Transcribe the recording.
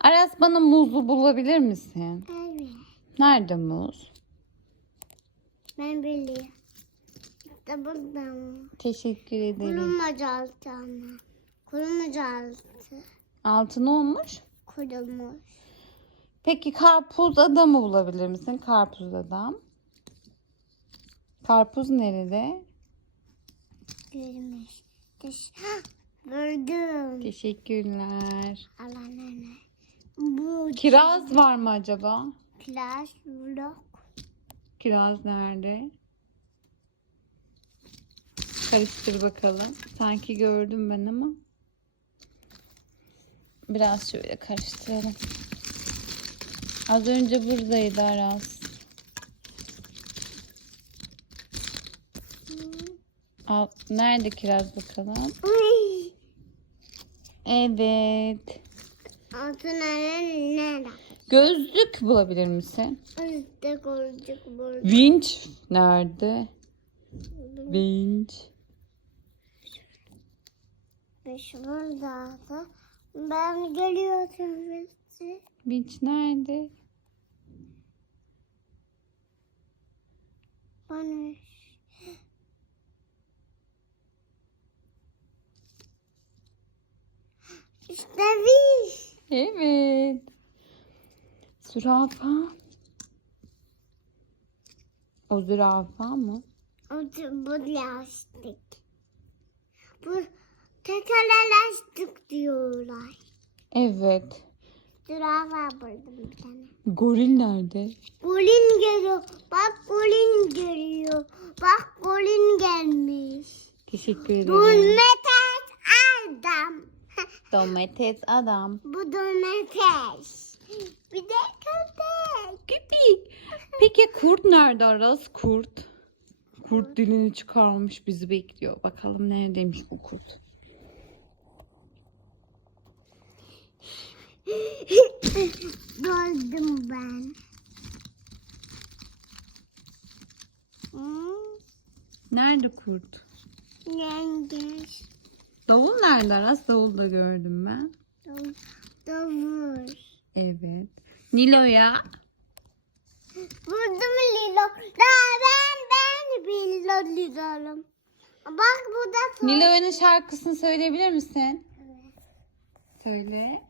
Aras bana muzlu bulabilir misin? Evet. Nerede muz? Ben biliyorum. İşte buradan. Teşekkür ederim. Kurulmaca altı ama. Kurulmaca altı. Altın olmuş. Kurulmuş. Peki karpuz adamı bulabilir misin? Karpuz adam. Karpuz nerede? Görmüş. Teş Gördüm. Teşekkürler. Allah Kiraz var mı acaba? plaj blok. Kiraz nerede? Karıştır bakalım. Sanki gördüm ben ama. Biraz şöyle karıştıralım. Az önce buradaydı Aras. Al, nerede kiraz bakalım? Evet. Altı nene nere? Gözlük bulabilir misin? Üstte koyduk burada. Vinç nerede? Vinç. Beş burada da. Ben geliyordum bizi. Vinç nerede? Bana İşte biz. Evet. Zürafa. O zürafa mı? O bu lastik. Bu tekerleştik diyorlar. Evet. Zürafa buldum bir tane. Goril nerede? Golin geliyor. Bak golin geliyor. Bak golin gelmiş. Teşekkür ederim. Adam. Domates adam. Bu domates. Bir de köpek. Köpek. Peki kurt nerede Aras? Kurt. Kurt dilini çıkarmış bizi bekliyor. Bakalım neredeymiş bu kurt. Doldum ben. Hmm, Nerede kurt? yengeç. Davul nerede Aras? Davul da gördüm ben. Dav- Davul. Evet. Nilo'ya. Vurdum Lilo. Daha ben ben Lilo Lilo'lum. Bak bu da Nilo'nun şarkısını söyleyebilir misin? Evet. Söyle.